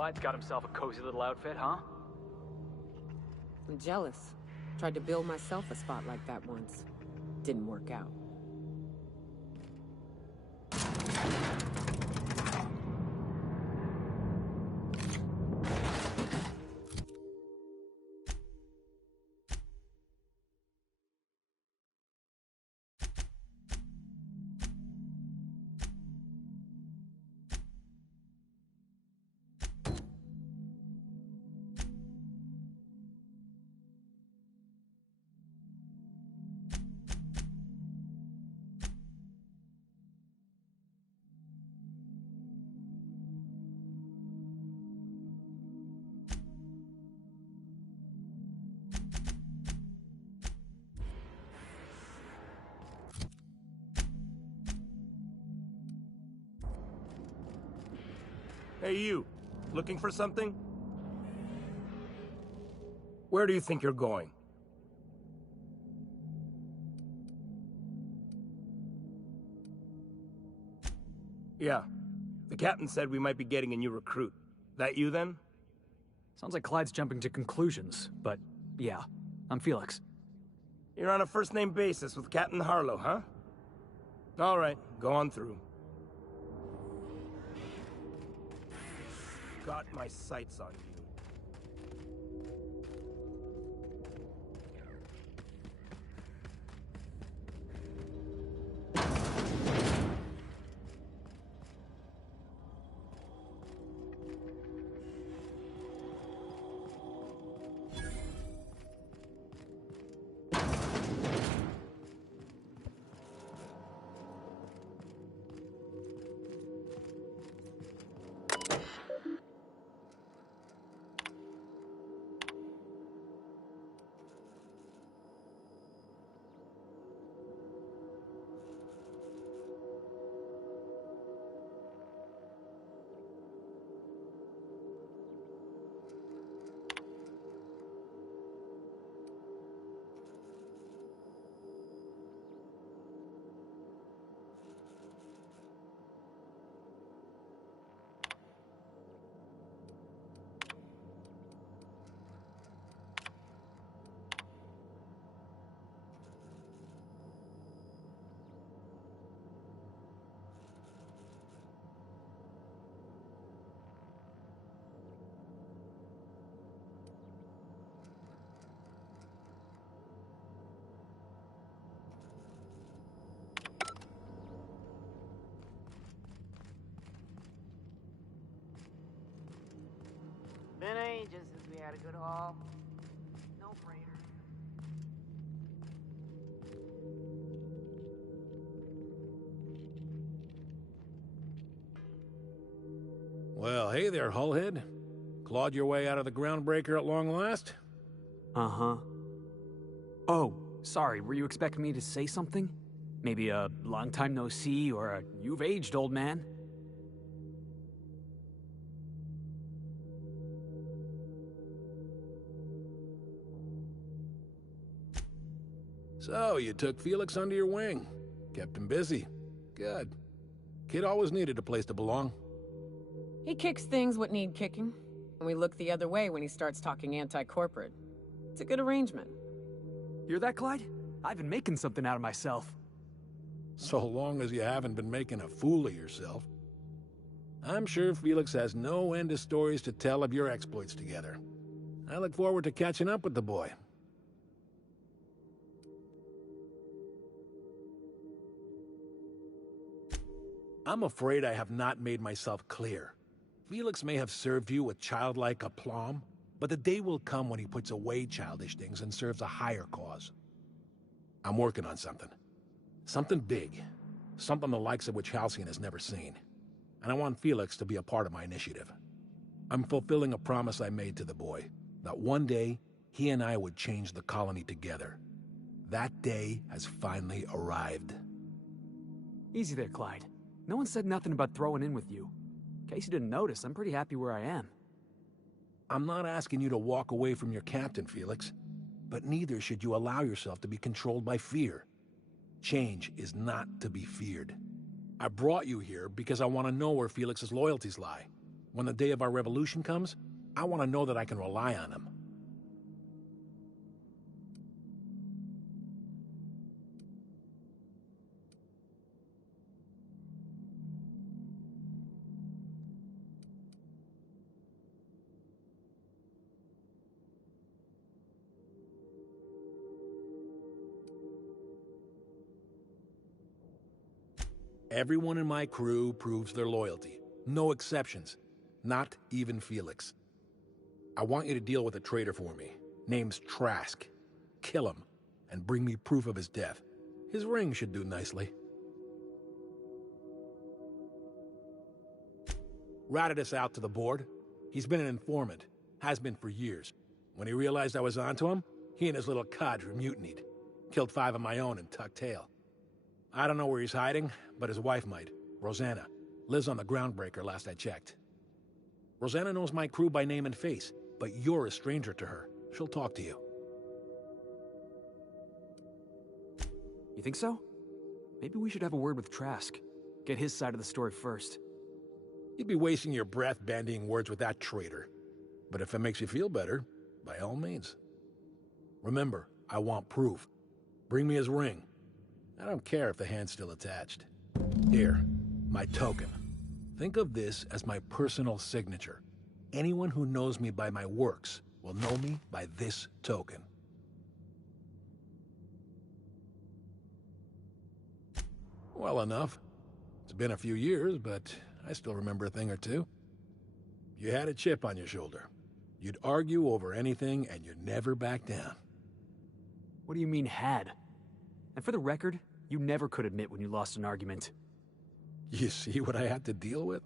Clyde's got himself a cozy little outfit, huh? I'm jealous. Tried to build myself a spot like that once. Didn't work out. Hey you, looking for something? Where do you think you're going? Yeah, the captain said we might be getting a new recruit. That you then? Sounds like Clyde's jumping to conclusions, but yeah, I'm Felix. You're on a first-name basis with Captain Harlow, huh? All right, go on through. Got my sights on you. Been ages since we had a good haul. No freighters. Well, hey there, Hullhead. Clawed your way out of the groundbreaker at long last? Uh-huh. Oh, sorry, were you expecting me to say something? Maybe a long time no see, or a you've aged, old man? So, you took Felix under your wing. Kept him busy. Good. Kid always needed a place to belong. He kicks things what need kicking, and we look the other way when he starts talking anti-corporate. It's a good arrangement. Hear that, Clyde? I've been making something out of myself. So long as you haven't been making a fool of yourself. I'm sure Felix has no end of stories to tell of your exploits together. I look forward to catching up with the boy. I'm afraid I have not made myself clear. Felix may have served you with childlike aplomb, but the day will come when he puts away childish things and serves a higher cause. I'm working on something. Something big. Something the likes of which Halcyon has never seen. And I want Felix to be a part of my initiative. I'm fulfilling a promise I made to the boy, that one day, he and I would change the colony together. That day has finally arrived. Easy there, Clyde. No one said nothing about throwing in with you. In case you didn't notice, I'm pretty happy where I am. I'm not asking you to walk away from your captain, Felix. But neither should you allow yourself to be controlled by fear. Change is not to be feared. I brought you here because I want to know where Felix's loyalties lie. When the day of our revolution comes, I want to know that I can rely on him. Everyone in my crew proves their loyalty. No exceptions. Not even Felix. I want you to deal with a traitor for me. Name's Trask. Kill him, and bring me proof of his death. His ring should do nicely. Ratted us out to the board. He's been an informant. Has been for years. When he realized I was onto him, he and his little cadre mutinied. Killed 5 of my own and tucked tail. I don't know where he's hiding, but his wife might. Rosanna. Lives on the Groundbreaker last I checked. Rosanna knows my crew by name and face, but you're a stranger to her. She'll talk to you. You think so? Maybe we should have a word with Trask. Get his side of the story first. You'd be wasting your breath bandying words with that traitor. But if it makes you feel better, by all means. Remember, I want proof. Bring me his ring. I don't care if the hand's still attached. Here, my token. Think of this as my personal signature. Anyone who knows me by my works will know me by this token. Well enough. It's been a few years, but I still remember a thing or two. You had a chip on your shoulder. You'd argue over anything, and you'd never back down. What do you mean, had? And for the record, you never could admit when you lost an argument. You see what I had to deal with?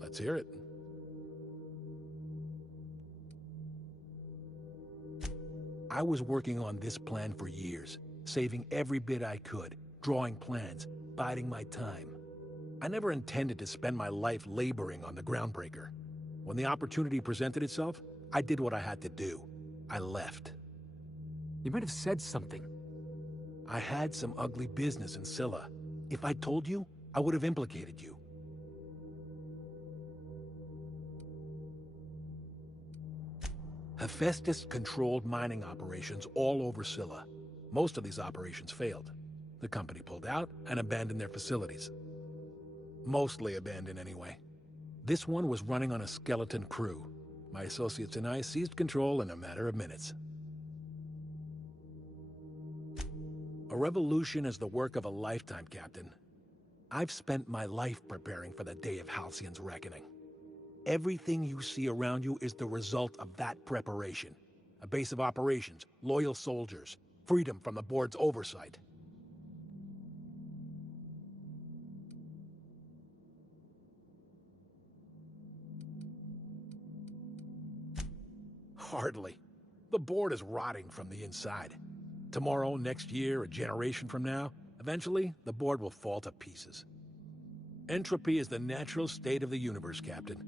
Let's hear it. I was working on this plan for years, saving every bit I could, drawing plans, biding my time. I never intended to spend my life laboring on the Groundbreaker. When the opportunity presented itself, I did what I had to do. I left. You might have said something. I had some ugly business in Scylla. If I told you, I would have implicated you. Hephaestus controlled mining operations all over Scylla. Most of these operations failed. The company pulled out and abandoned their facilities. Mostly abandoned anyway. This one was running on a skeleton crew. My associates and I seized control in a matter of minutes. A revolution is the work of a lifetime, Captain. I've spent my life preparing for the day of Halcyon's reckoning. Everything you see around you is the result of that preparation. A base of operations, loyal soldiers, freedom from the board's oversight. Hardly. The board is rotting from the inside. Tomorrow, next year, a generation from now, eventually, the board will fall to pieces. Entropy is the natural state of the universe, Captain.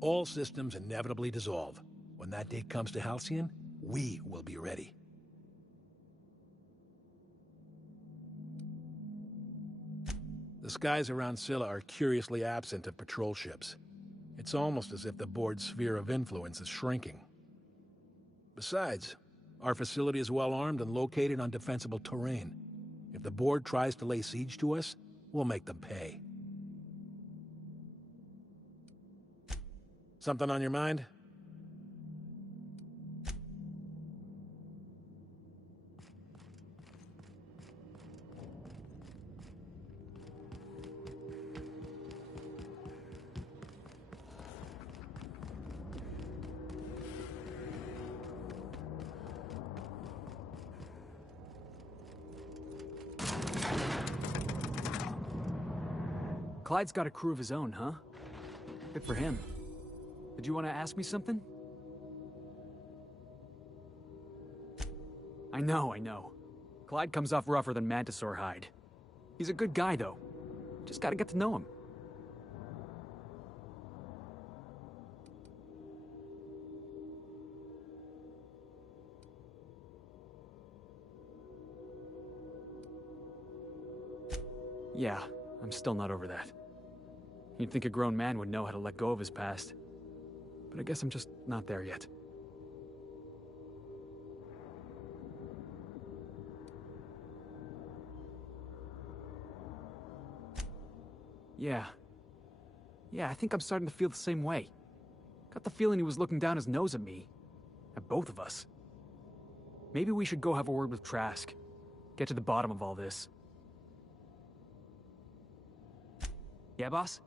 All systems inevitably dissolve. When that day comes to Halcyon, we will be ready. The skies around Scylla are curiously absent of patrol ships. It's almost as if the board's sphere of influence is shrinking. Besides, our facility is well armed and located on defensible terrain. If the board tries to lay siege to us, we'll make them pay. Something on your mind? Clyde's got a crew of his own, huh? Good for him. Did you want to ask me something? I know. Clyde comes off rougher than Mantisaur hide. He's a good guy, though. Just gotta get to know him. Yeah, I'm still not over that. You'd think a grown man would know how to let go of his past. But I guess I'm just not there yet. Yeah. Yeah, I think I'm starting to feel the same way. Got the feeling he was looking down his nose at me. At both of us. Maybe we should go have a word with Trask. Get to the bottom of all this. Yeah, boss?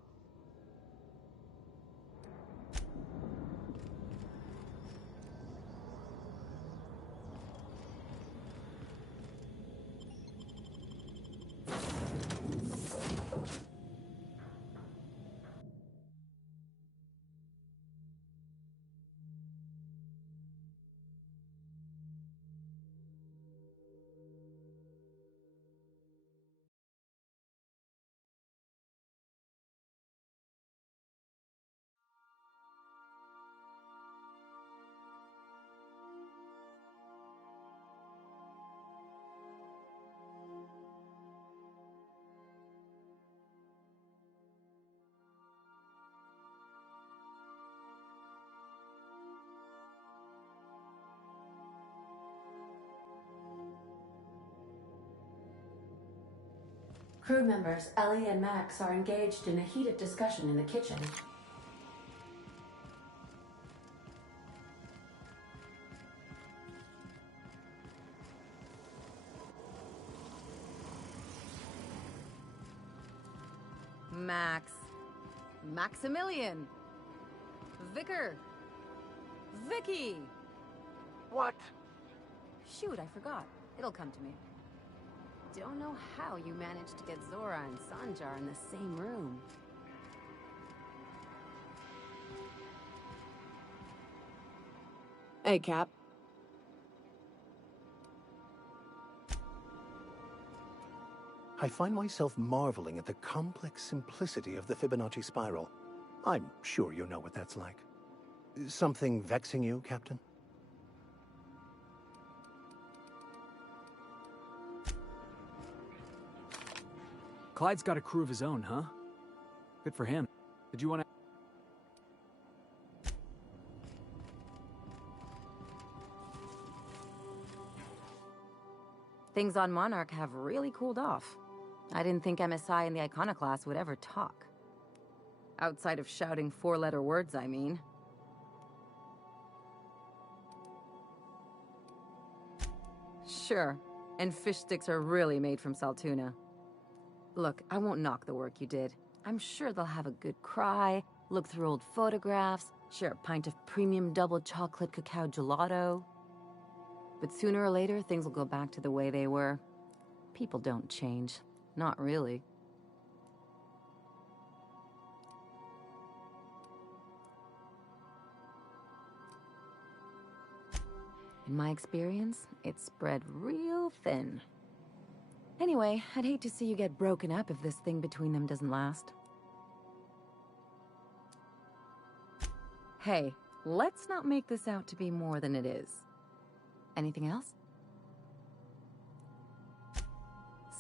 Crew members Ellie and Max are engaged in a heated discussion in the kitchen. Max. Maximilian. Vicar. Vicky. What? Shoot, I forgot. It'll come to me. Don't know how you managed to get Zora and Sanjar in the same room. Hey, Cap. I find myself marveling at the complex simplicity of the Fibonacci spiral. I'm sure you know what that's like. Something vexing you, Captain? Clyde's got a crew of his own, huh? Good for him. Did you want to... Things on Monarch have really cooled off. I didn't think MSI and the Iconoclast would ever talk. Outside of shouting four-letter words, I mean. Sure, and fish sticks are really made from Saltuna. Look, I won't knock the work you did. I'm sure they'll have a good cry, look through old photographs, share a pint of premium double chocolate cacao gelato. But sooner or later, things will go back to the way they were. People don't change. Not really. In my experience, it's spread real thin. Anyway, I'd hate to see you get broken up if this thing between them doesn't last. Hey, let's not make this out to be more than it is. Anything else?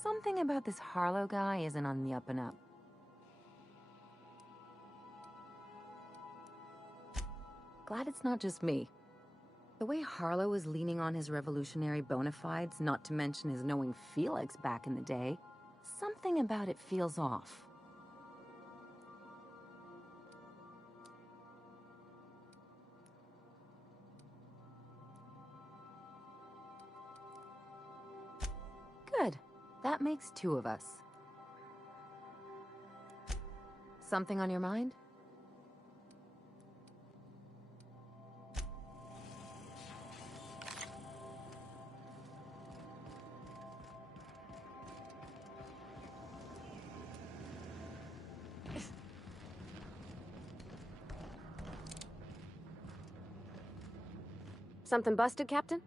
Something about this Harlow guy isn't on the up and up. Glad it's not just me. The way Harlow was leaning on his revolutionary bona fides, not to mention his knowing Felix back in the day, something about it feels off. Good. That makes two of us. Something on your mind? Something busted, Captain?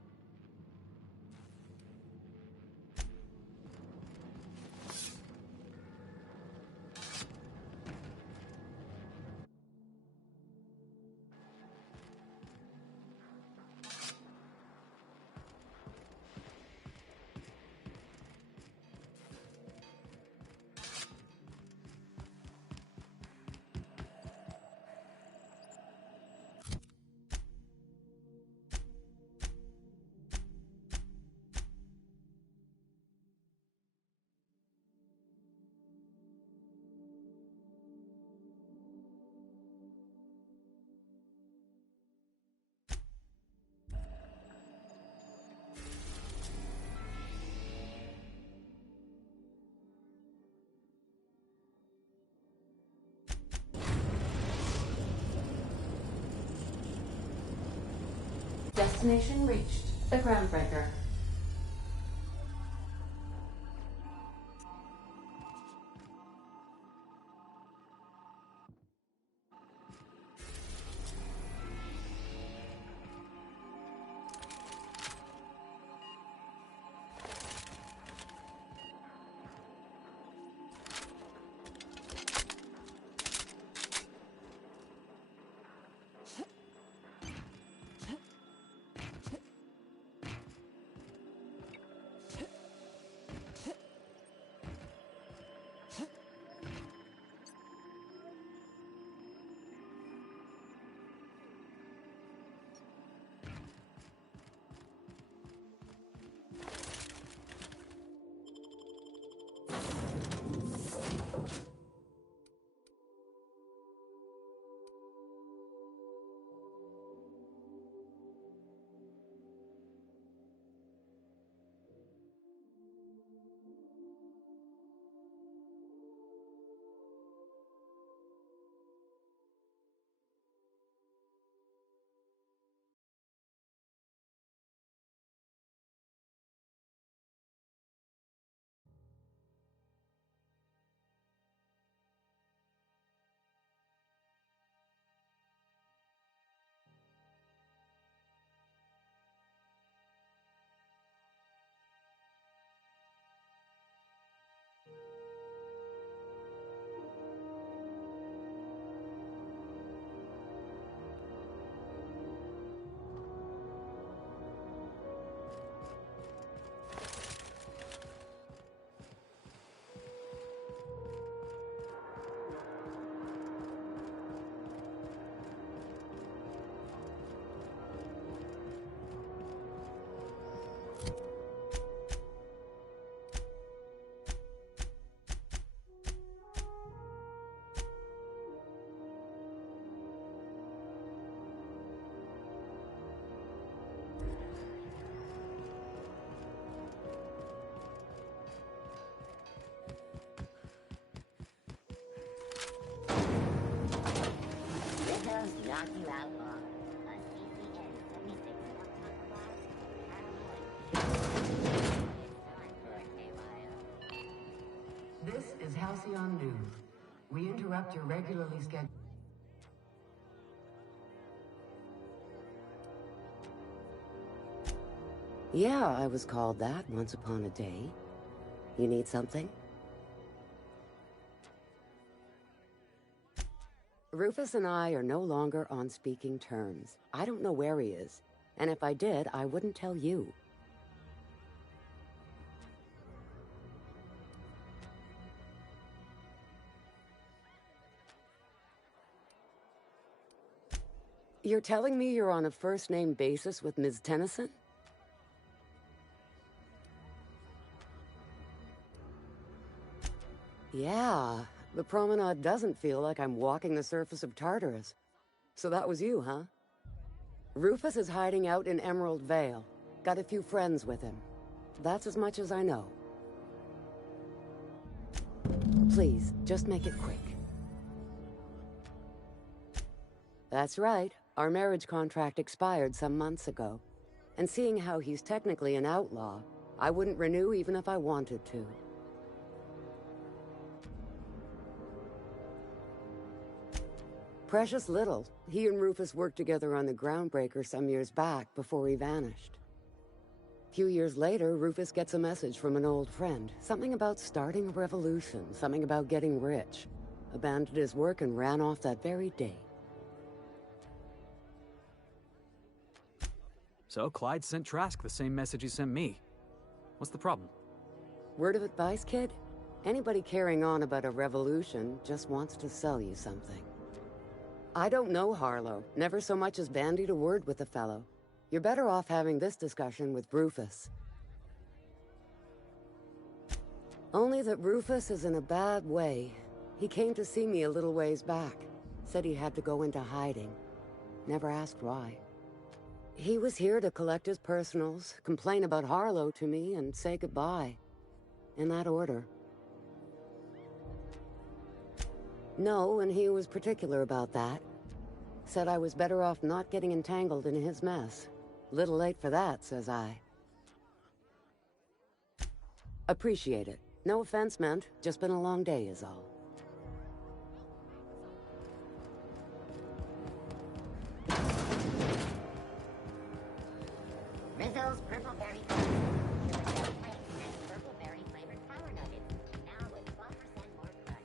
Destination reached. The Groundbreaker. This is Halcyon News. We interrupt your regularly scheduled... Yeah, I was called that once upon a day. You need something? Rufus and I are no longer on speaking terms. I don't know where he is, and if I did, I wouldn't tell you. You're telling me you're on a first-name basis with Ms. Tennyson? Yeah, the promenade doesn't feel like I'm walking the surface of Tartarus. So that was you, huh? Rufus is hiding out in Emerald Vale. Got a few friends with him. That's as much as I know. Please, just make it quick. That's right. Our marriage contract expired some months ago. And seeing how he's technically an outlaw, I wouldn't renew even if I wanted to. Precious little. He and Rufus worked together on the Groundbreaker some years back before he vanished. A few years later, Rufus gets a message from an old friend. Something about starting a revolution, something about getting rich. Abandoned his work and ran off that very day. So Clyde sent Trask the same message he sent me. What's the problem? Word of advice, kid? Anybody carrying on about a revolution just wants to sell you something. I don't know Harlow. Never so much as bandied a word with the fellow. You're better off having this discussion with Rufus. Only that Rufus is in a bad way. He came to see me a little ways back. Said he had to go into hiding. Never asked why. He was here to collect his personals, complain about Harlow to me, and say goodbye. In that order. No, and he was particular about that. Said I was better off not getting entangled in his mess. Little late for that, says I. Appreciate it. No offense meant, just been a long day is all. Rizzo's Purple Berry Purple Berry flavored power nuggets. Now with 12% more crunch.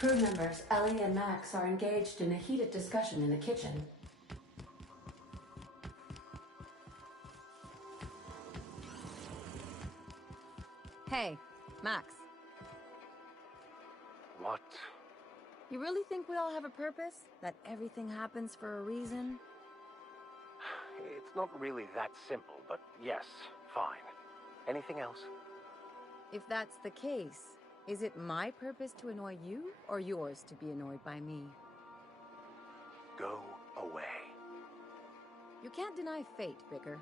Crew members Ellie and Max are engaged in a heated discussion in the kitchen. Hey, Max. What? You really think we all have a purpose? That everything happens for a reason? It's not really that simple, but yes, fine. Anything else? If that's the case, is it my purpose to annoy you, or yours to be annoyed by me? Go away. You can't deny fate, Vicar.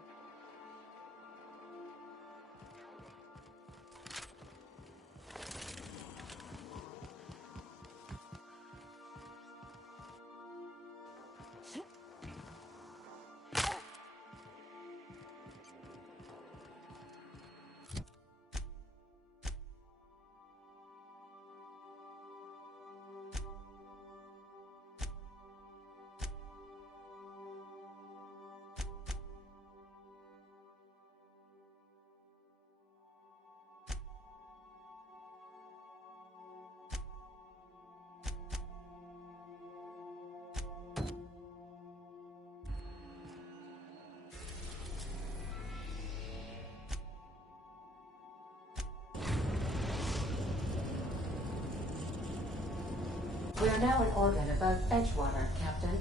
We are now in orbit above Edgewater, Captain.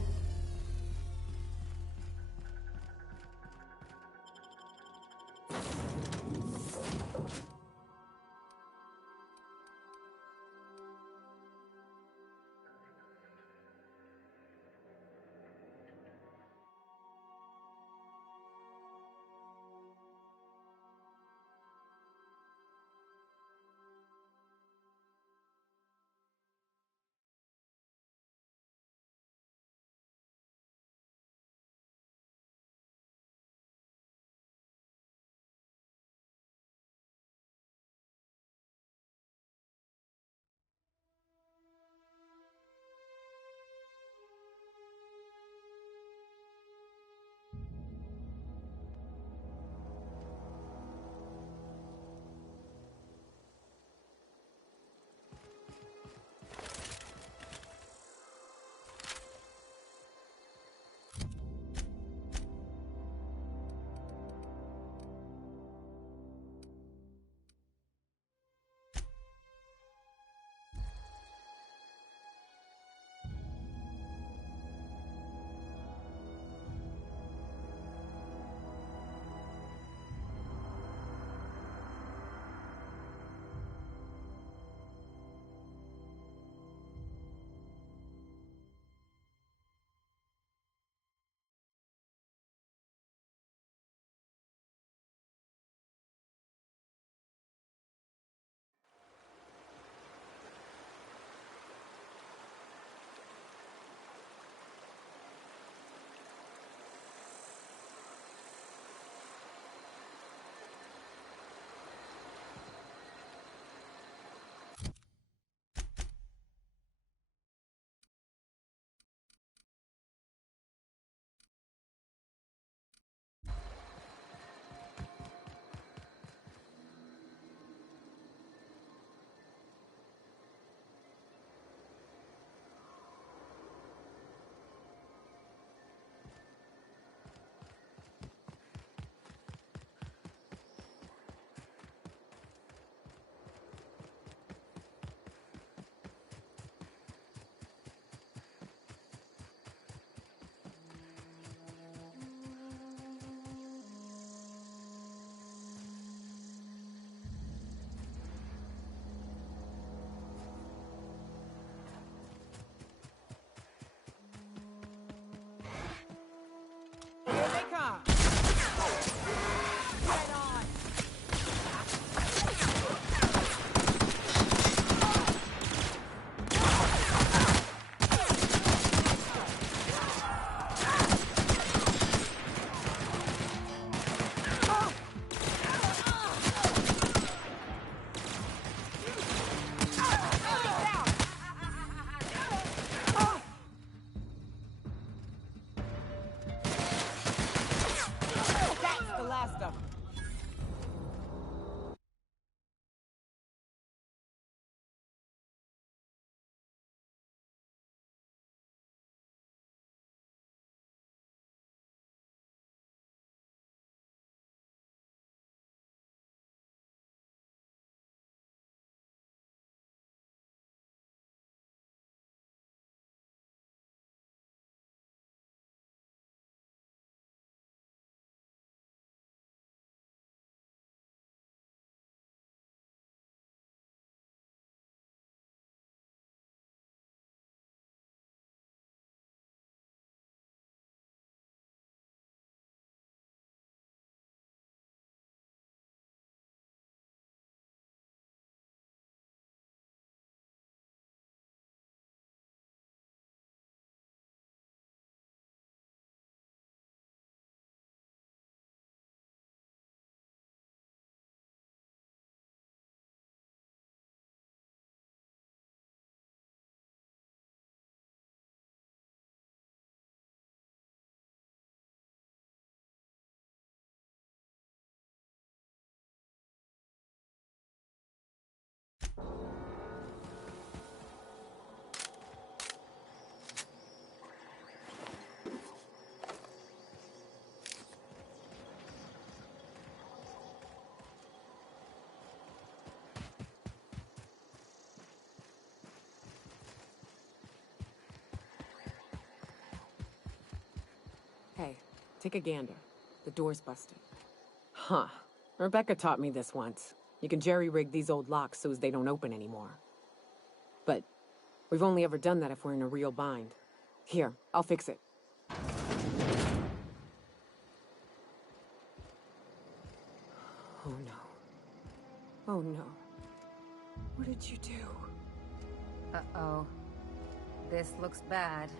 Hey, take a gander. The door's busted. Huh. Rebecca taught me this once. You can jerry-rig these old locks so as they don't open anymore. But we've only ever done that if we're in a real bind. Here, I'll fix it. Oh no. Oh no. What did you do? Uh-oh. This looks bad.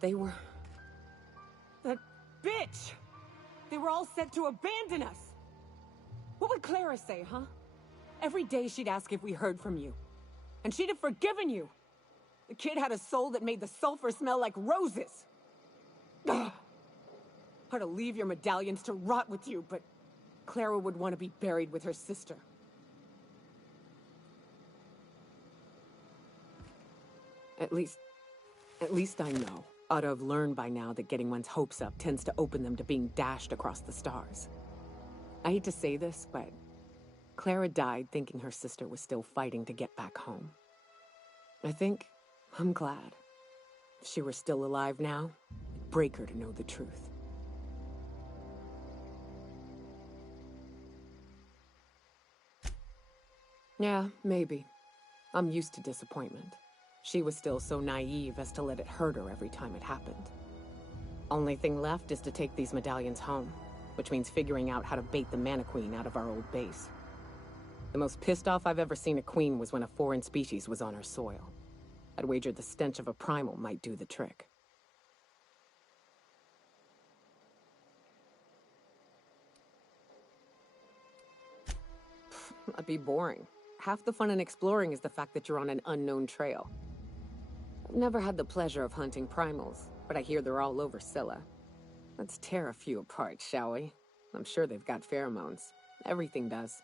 They were... That bitch! They were all set to abandon us! What would Clara say, huh? Every day she'd ask if we heard from you. And she'd have forgiven you! The kid had a soul that made the sulfur smell like roses! Ugh. Or to leave your medallions to rot with you, but Clara would want to be buried with her sister. At least I know. Ought to have learned by now that getting one's hopes up tends to open them to being dashed across the stars. I hate to say this, but Clara died thinking her sister was still fighting to get back home. I'm glad. If she were still alive now, it'd break her to know the truth. Yeah, maybe. I'm used to disappointment. She was still so naive as to let it hurt her every time it happened. Only thing left is to take these medallions home, which means figuring out how to bait the Mantiqueen out of our old base. The most pissed off I've ever seen a queen was when a foreign species was on her soil. I'd wager the stench of a primal might do the trick. That'd be boring. Half the fun in exploring is the fact that you're on an unknown trail. I've never had the pleasure of hunting primals, but I hear they're all over Scylla. Let's tear a few apart, shall we? I'm sure they've got pheromones. Everything does.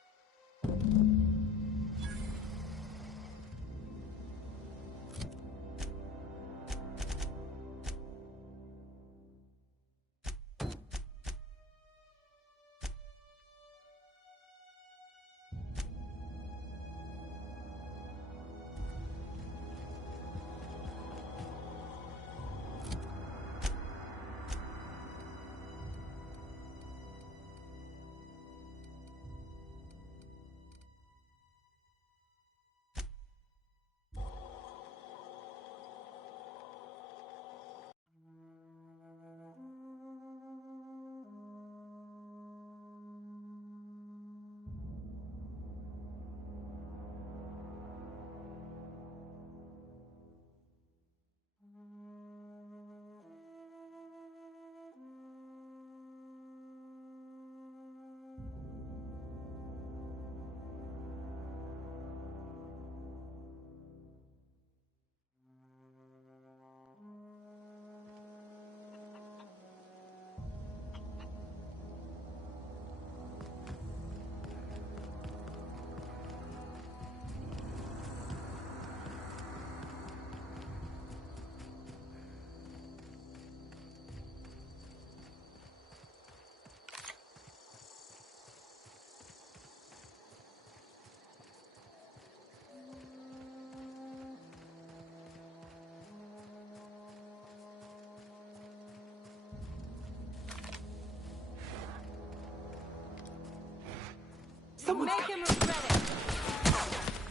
Someone make him regret it.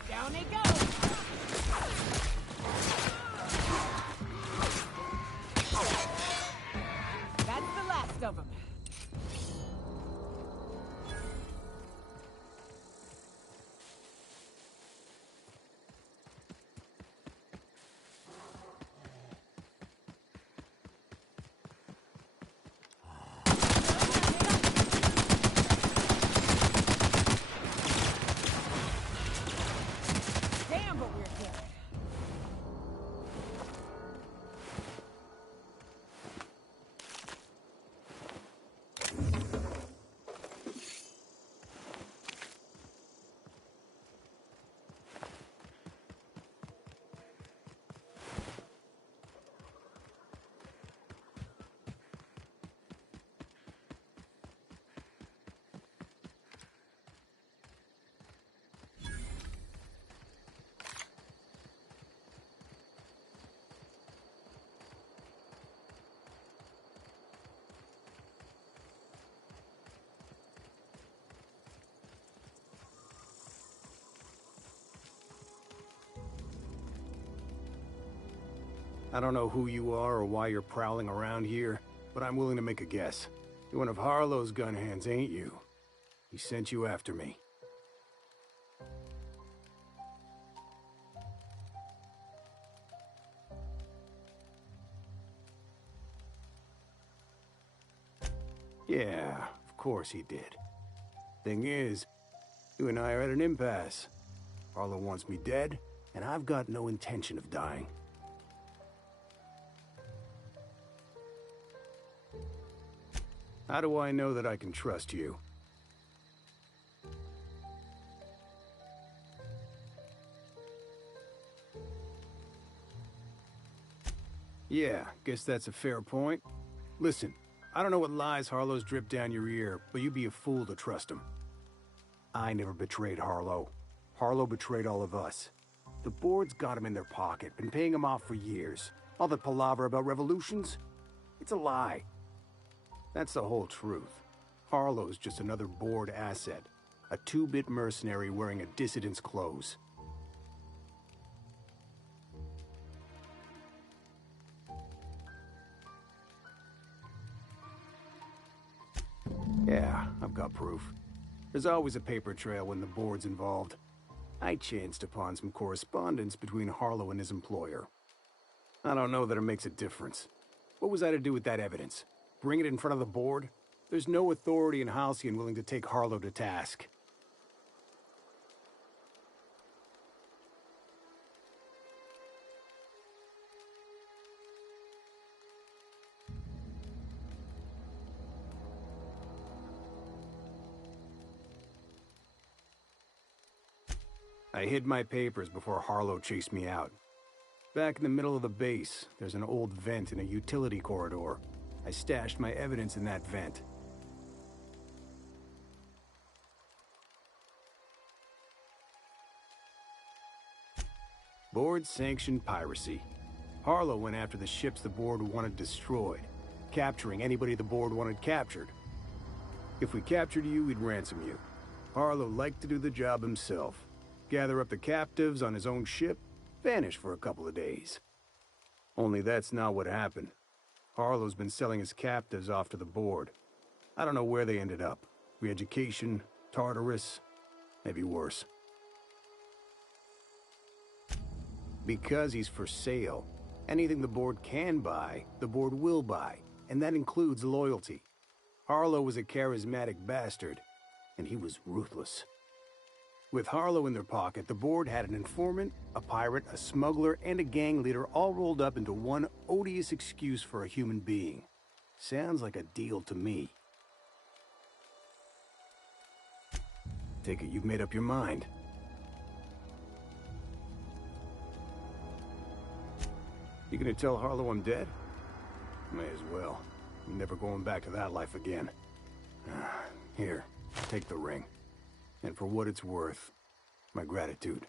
Down they go. That's the last of them. Damn, but we're good. I don't know who you are or why you're prowling around here, but I'm willing to make a guess. You're one of Harlow's gun hands, ain't you? He sent you after me. Yeah, of course he did. Thing is, you and I are at an impasse. Harlow wants me dead, and I've got no intention of dying. How do I know that I can trust you? Yeah, guess that's a fair point. Listen, I don't know what lies Harlow's dripped down your ear, but you'd be a fool to trust him. I never betrayed Harlow. Harlow betrayed all of us. The board's got him in their pocket, been paying him off for years. All that palaver about revolutions? It's a lie. That's the whole truth. Harlow's just another board asset. A two-bit mercenary wearing a dissident's clothes. Yeah, I've got proof. There's always a paper trail when the board's involved. I chanced upon some correspondence between Harlow and his employer. I don't know that it makes a difference. What was I to do with that evidence? Bring it in front of the board? There's no authority in Halcyon willing to take Harlow to task. I hid my papers before Harlow chased me out. Back in the middle of the base, there's an old vent in a utility corridor. I stashed my evidence in that vent. Board-sanctioned piracy. Harlow went after the ships the board wanted destroyed, capturing anybody the board wanted captured. If we captured you, we'd ransom you. Harlow liked to do the job himself. Gather up the captives on his own ship, vanish for a couple of days. Only that's not what happened. Harlow's been selling his captives off to the board. I don't know where they ended up. Re-education, Tartarus, maybe worse. Because he's for sale, anything the board can buy, the board will buy, and that includes loyalty. Harlow was a charismatic bastard, and he was ruthless. With Harlow in their pocket, the board had an informant, a pirate, a smuggler, and a gang leader all rolled up into one odious excuse for a human being. Sounds like a deal to me. Take it you've made up your mind. You gonna tell Harlow I'm dead? May as well. I'm never going back to that life again. Here, take the ring. And for what it's worth, my gratitude.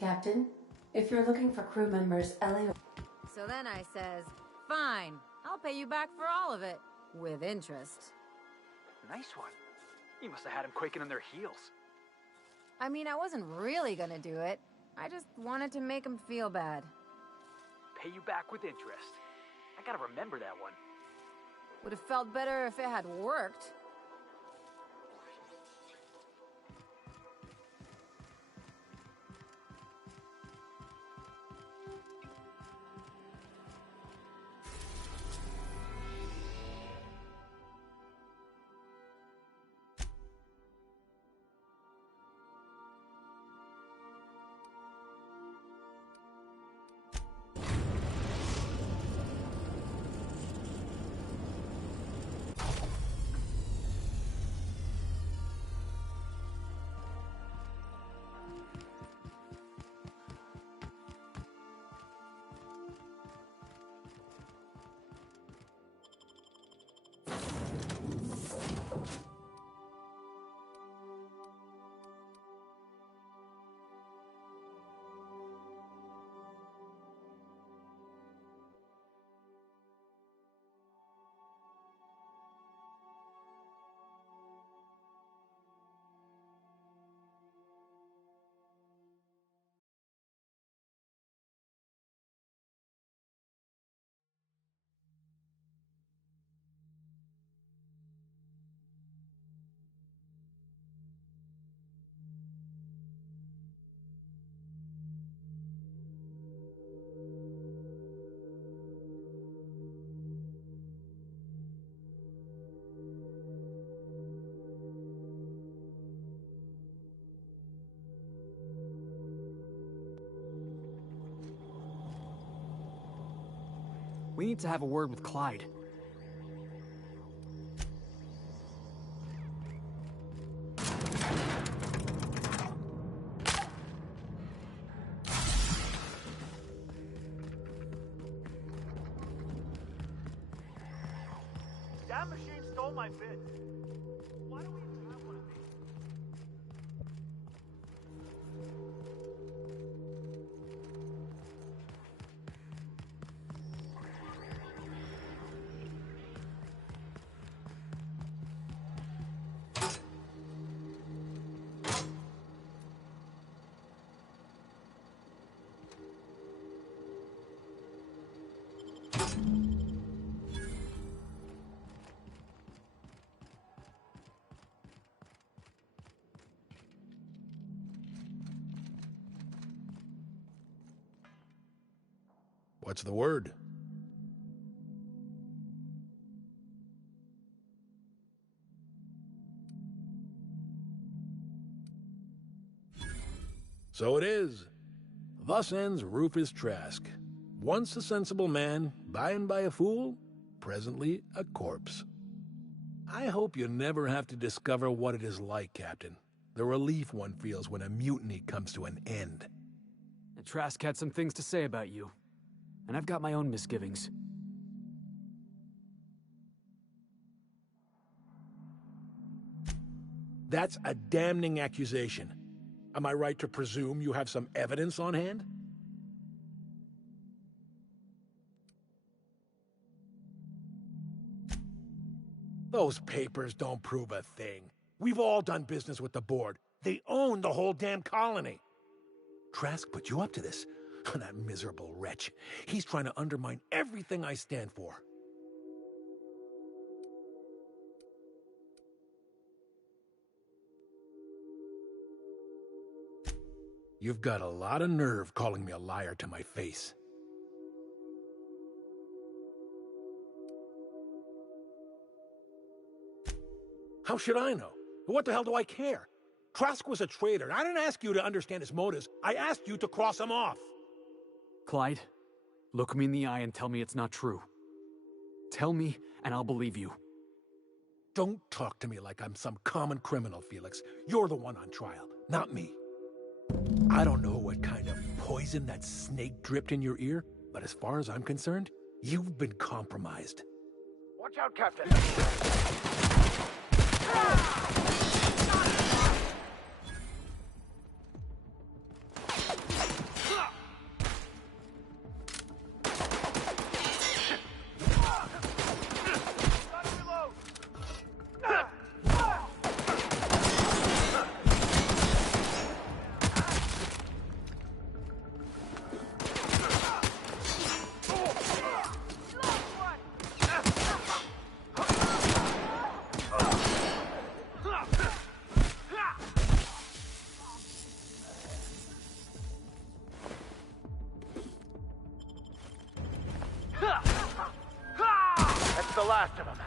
Captain, if you're looking for crew members Ellie... So then I says, fine, I'll pay you back for all of it. With interest. Nice one. You must have had them quaking in their heels. I mean, I wasn't really gonna do it. I just wanted to make him feel bad. Pay you back with interest. I gotta remember that one. Would have felt better if it had worked. We need to have a word with Clyde. That machine stole my bits. Why do we even have one of these? What's the word? So it is. Thus ends Rufus Trask. Once a sensible man, by and by a fool, presently a corpse. I hope you never have to discover what it is like, Captain. The relief one feels when a mutiny comes to an end. And Trask had some things to say about you. And I've got my own misgivings. That's a damning accusation. Am I right to presume you have some evidence on hand? Those papers don't prove a thing. We've all done business with the board. They own the whole damn colony. Trask put you up to this. That miserable wretch. He's trying to undermine everything I stand for. You've got a lot of nerve calling me a liar to my face. How should I know? What the hell do I care? Trask was a traitor. I didn't ask you to understand his motives. I asked you to cross him off. Clyde, look me in the eye and tell me it's not true. Tell me, and I'll believe you. Don't talk to me like I'm some common criminal, Felix. You're the one on trial, not me. I don't know what kind of poison that snake dripped in your ear, but as far as I'm concerned, you've been compromised. Watch out, Captain! the last of them.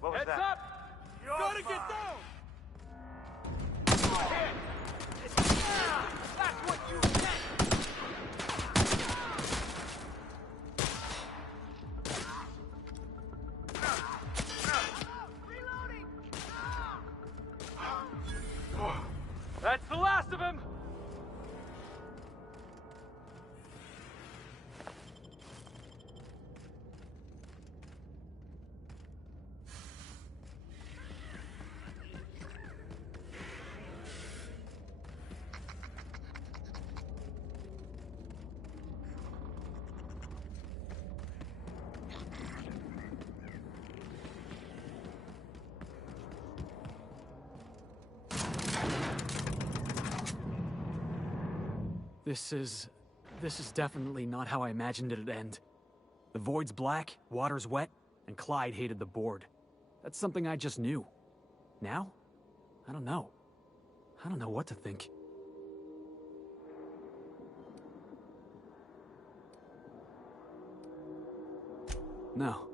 What was that? Up! You gotta get down! That's what you get! Reloading! That's the last of him! This is definitely not how I imagined it'd end. The void's black, water's wet, and Clyde hated the board. That's something I just knew. Now? I don't know. I don't know what to think. No.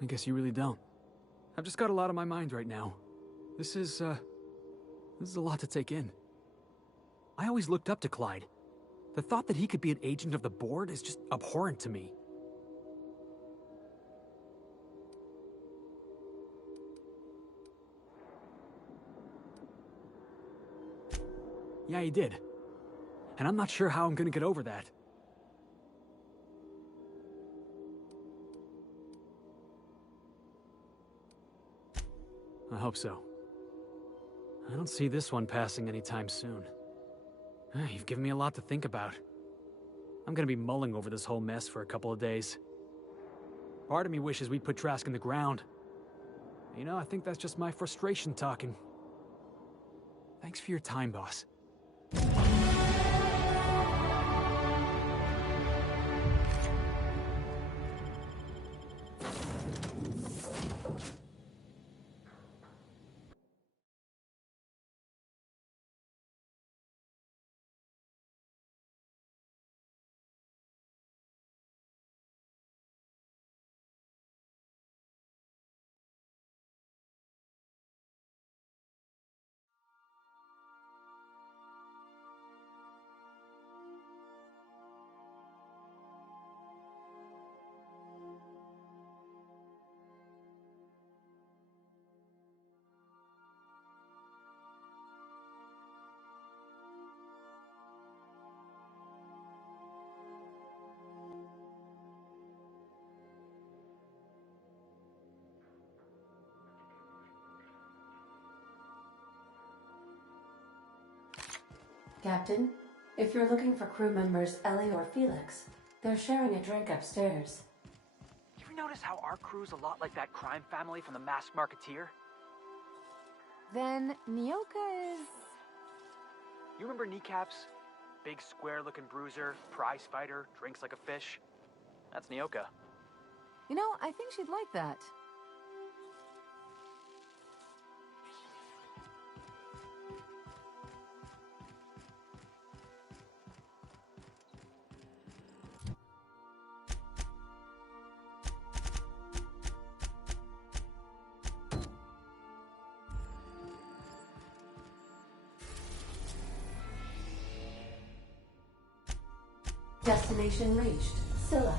I guess you really don't. I've just got a lot on my mind right now. This is a lot to take in. I always looked up to Clyde. The thought that he could be an agent of the board is just abhorrent to me. Yeah, he did. And I'm not sure how I'm gonna get over that. I hope so. I don't see this one passing anytime soon. You've given me a lot to think about. I'm gonna be mulling over this whole mess for a couple of days. Part of me wishes we'd put Trask in the ground. You know, I think that's just my frustration talking. Thanks for your time, boss. Captain, if you're looking for crew members Ellie or Felix, they're sharing a drink upstairs. You ever notice how our crew's a lot like that crime family from The Masked Marketeer? Then Nyoka is... You remember Kneecaps? Big square-looking bruiser, prize fighter, drinks like a fish. That's Nyoka. You know, I think she'd like that. Destination reached. Scylla.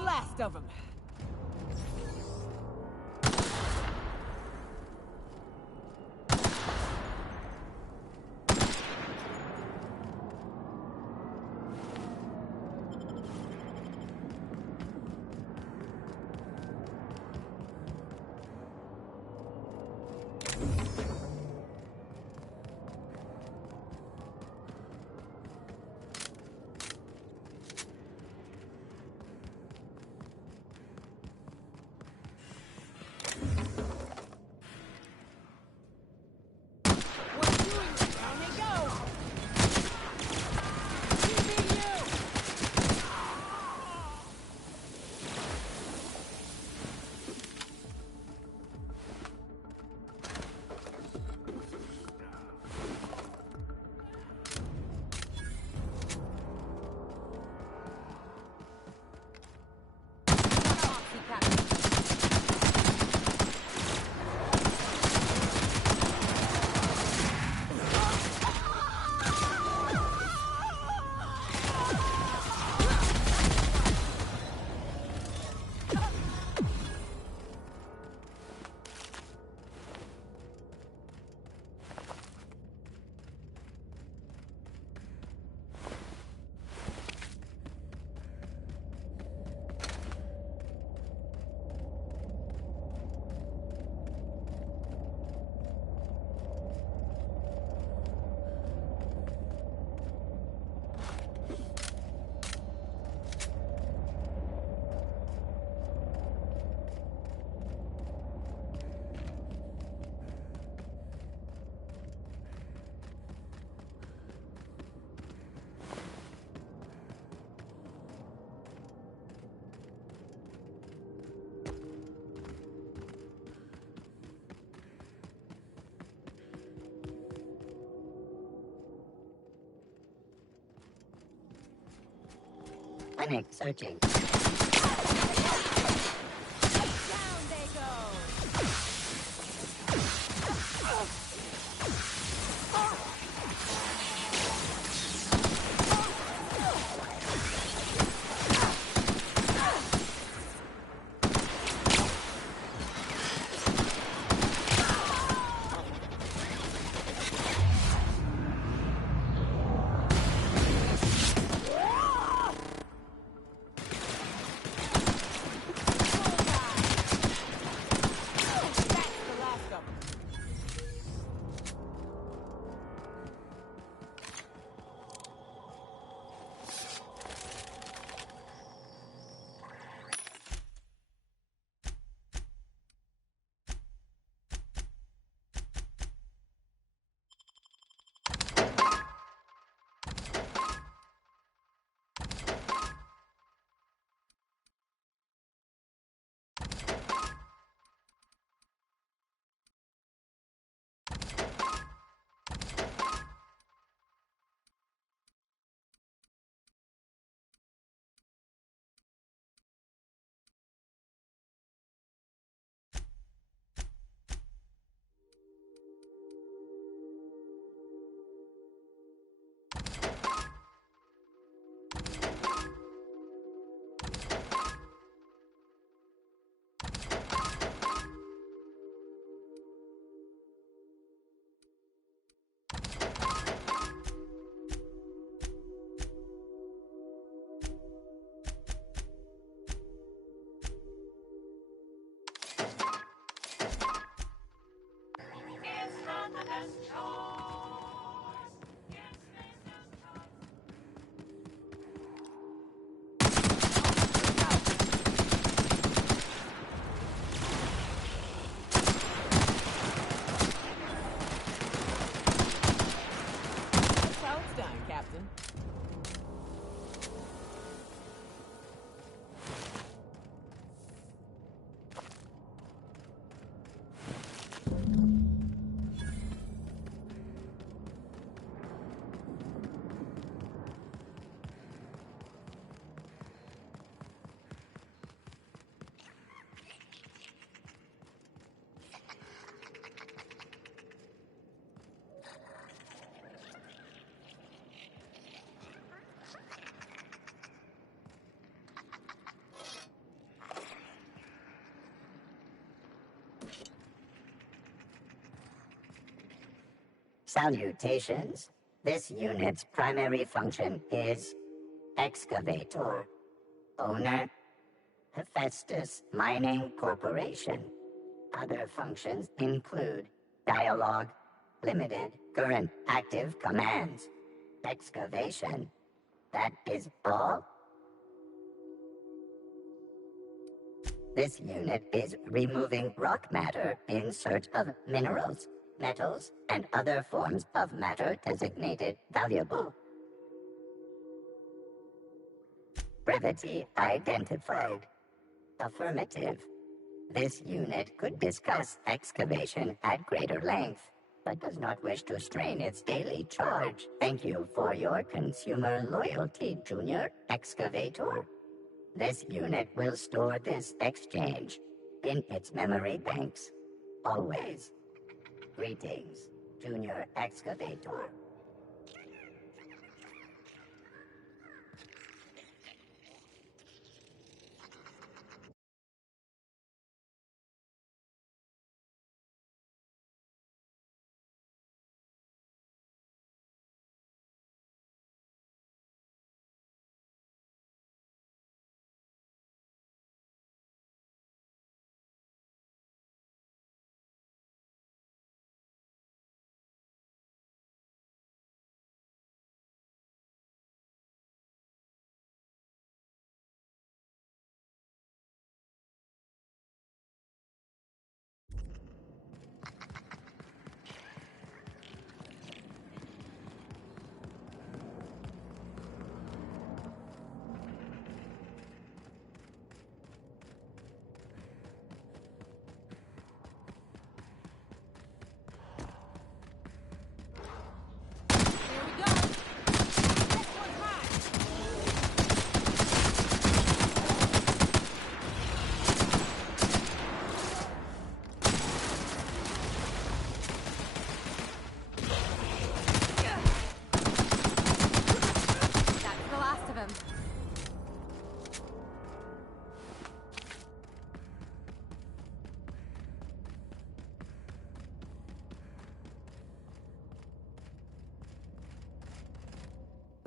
Last of them. Scanning, searching. Down they go! Salutations. This unit's primary function is excavator. Owner, Hephaestus Mining Corporation. Other functions include dialogue, limited, current, active commands, excavation. That is all. This unit is removing rock matter in search of minerals, metals, and other forms of matter designated valuable. Brevity identified. Affirmative. This unit could discuss excavation at greater length, but does not wish to strain its daily charge. Thank you for your consumer loyalty, Junior Excavator. This unit will store this exchange in its memory banks. Always. Greetings, Junior Excavator.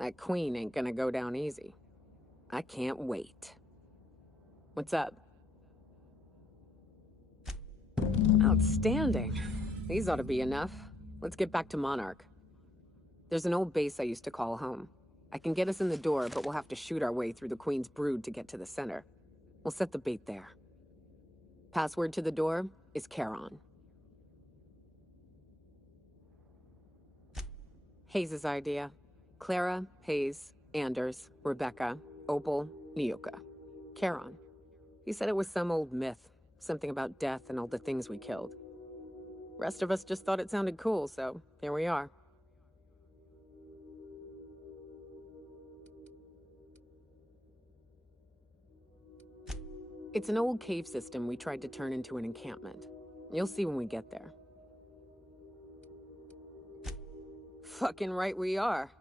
That queen ain't gonna go down easy. I can't wait. What's up? Outstanding. These ought to be enough. Let's get back to Monarch. There's an old base I used to call home. I can get us in the door, but we'll have to shoot our way through the Queen's brood to get to the center. We'll set the bait there. Password to the door is Charon. Hayes' idea. Clara, Hayes, Anders, Rebecca, Opal, Nyoka. Charon. He said it was some old myth. Something about death and all the things we killed. Rest of us just thought it sounded cool, so here we are. It's an old cave system we tried to turn into an encampment. You'll see when we get there. Fucking right we are.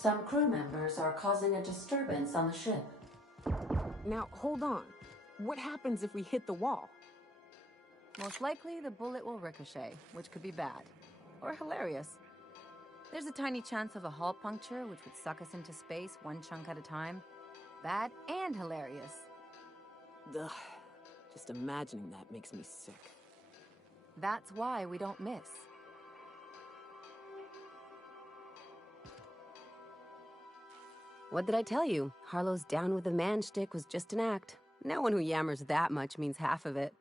Some crew members are causing a disturbance on the ship. Now, hold on. What happens if we hit the wall? Most likely, the bullet will ricochet, which could be bad. Or hilarious. There's a tiny chance of a hull puncture, which would suck us into space one chunk at a time. Bad and hilarious. Ugh. Just imagining that makes me sick. That's why we don't miss. What did I tell you? Harlow's down with the man shtick was just an act. No one who yammers that much means half of it.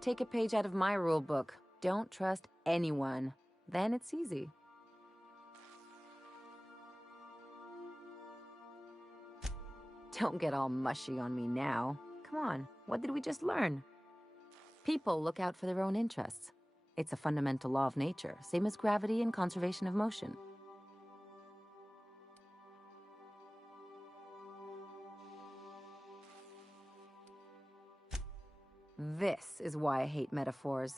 Take a page out of my rule book. Don't trust anyone. Then it's easy. Don't get all mushy on me now. Come on, what did we just learn? People look out for their own interests. It's a fundamental law of nature, same as gravity and conservation of motion. This is why I hate metaphors.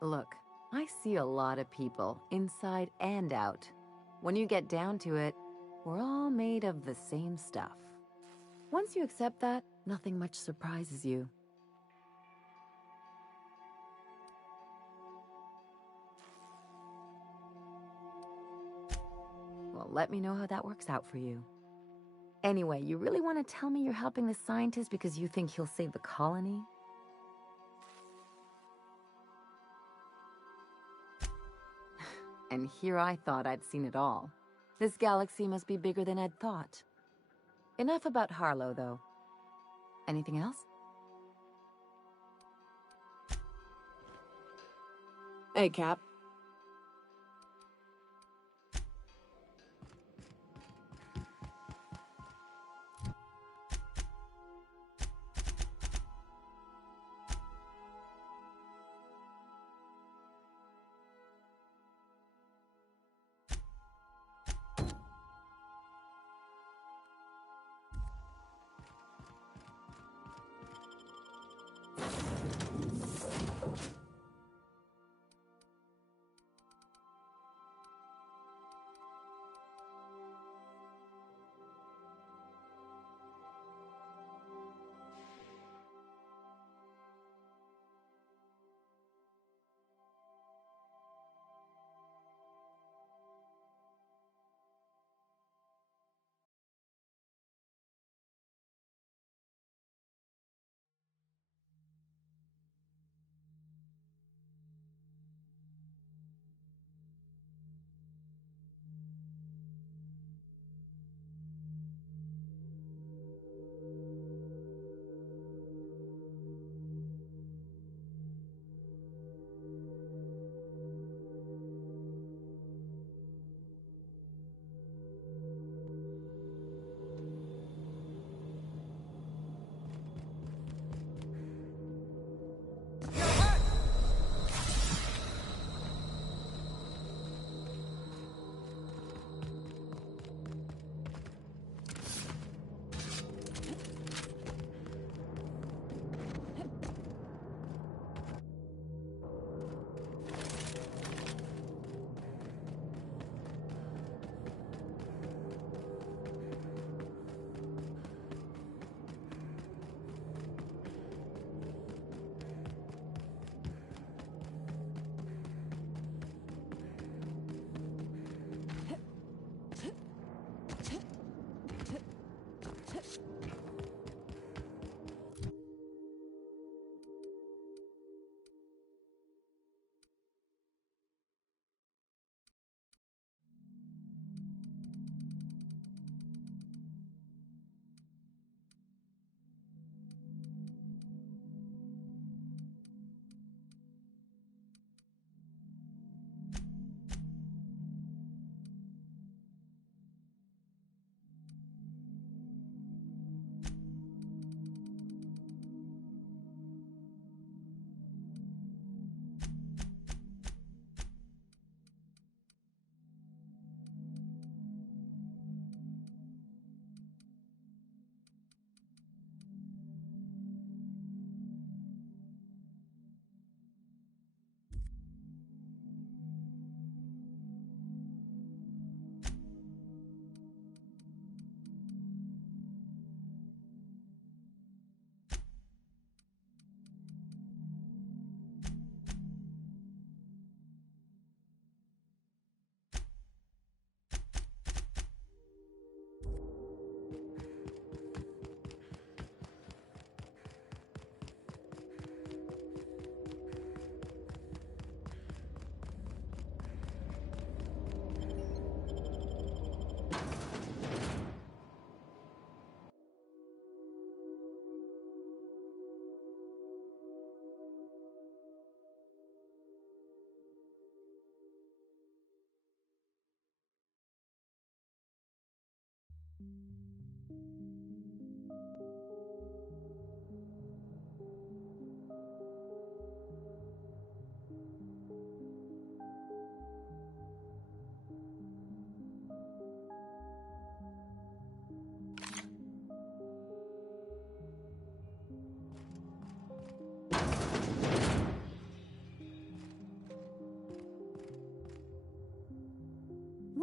Look, I see a lot of people, inside and out. When you get down to it, we're all made of the same stuff. Once you accept that, nothing much surprises you. Well, let me know how that works out for you. Anyway, you really want to tell me you're helping the scientist because you think he'll save the colony? And here I thought I'd seen it all. This galaxy must be bigger than I'd thought. Enough about Harlow, though. Anything else? Hey, Cap.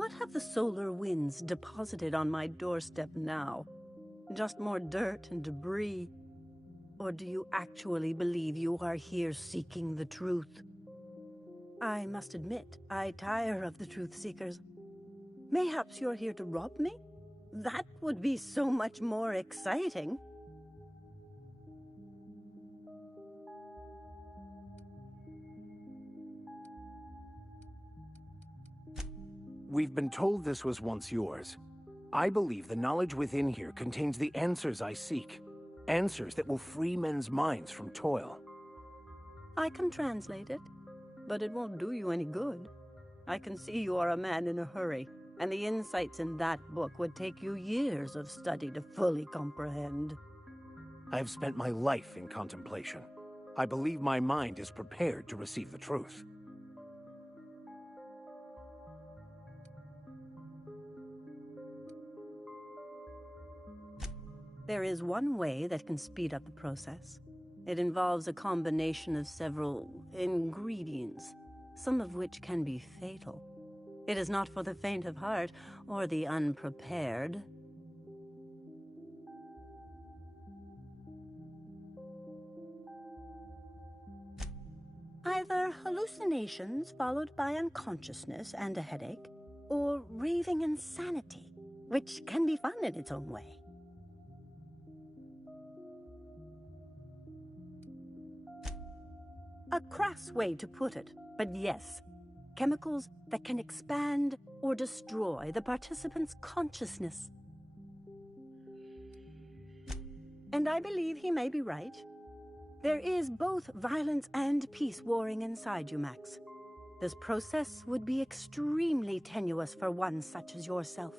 What have the solar winds deposited on my doorstep now? Just more dirt and debris? Or do you actually believe you are here seeking the truth? I must admit, I tire of the truth seekers. Mayhaps you're here to rob me? That would be so much more exciting. We've been told this was once yours. I believe the knowledge within here contains the answers I seek. Answers that will free men's minds from toil. I can translate it, but it won't do you any good. I can see you are a man in a hurry, and the insights in that book would take you years of study to fully comprehend. I have spent my life in contemplation. I believe my mind is prepared to receive the truth. There is one way that can speed up the process. It involves a combination of several ingredients, some of which can be fatal. It is not for the faint of heart or the unprepared. Either hallucinations followed by unconsciousness and a headache, or raving insanity, which can be fun in its own way. A crass way to put it, but yes, chemicals that can expand or destroy the participant's consciousness. And I believe he may be right. There is both violence and peace warring inside you, Max. This process would be extremely tenuous for one such as yourself.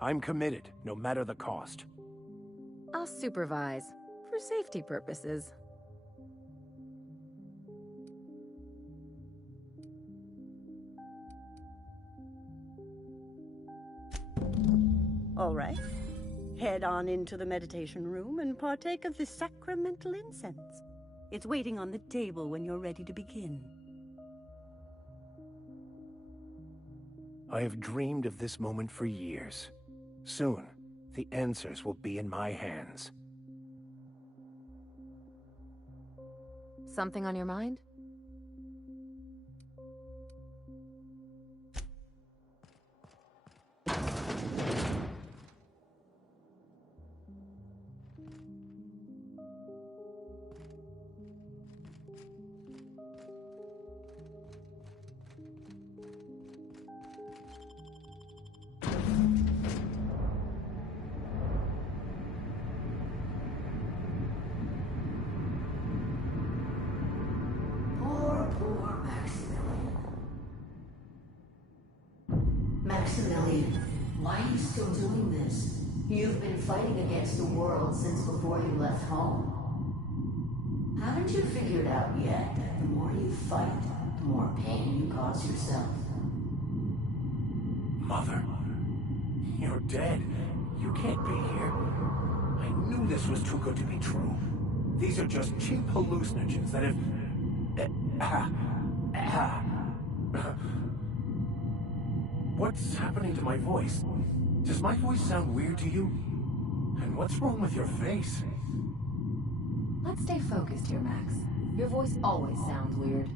I'm committed, no matter the cost. I'll supervise, for safety purposes. All right. Head on into the meditation room and partake of the sacramental incense. It's waiting on the table when you're ready to begin. I have dreamed of this moment for years. Soon, the answers will be in my hands. Something on your mind? Maximilian, why are you still doing this? You've been fighting against the world since before you left home. Haven't you figured out yet that the more you fight, the more pain you cause yourself? Mother, you're dead. You can't be here. I knew this was too good to be true. These are just cheap hallucinogens that have... What's happening to my voice? Does my voice sound weird to you? And what's wrong with your face? Let's stay focused here, Max. Your voice always sounds weird.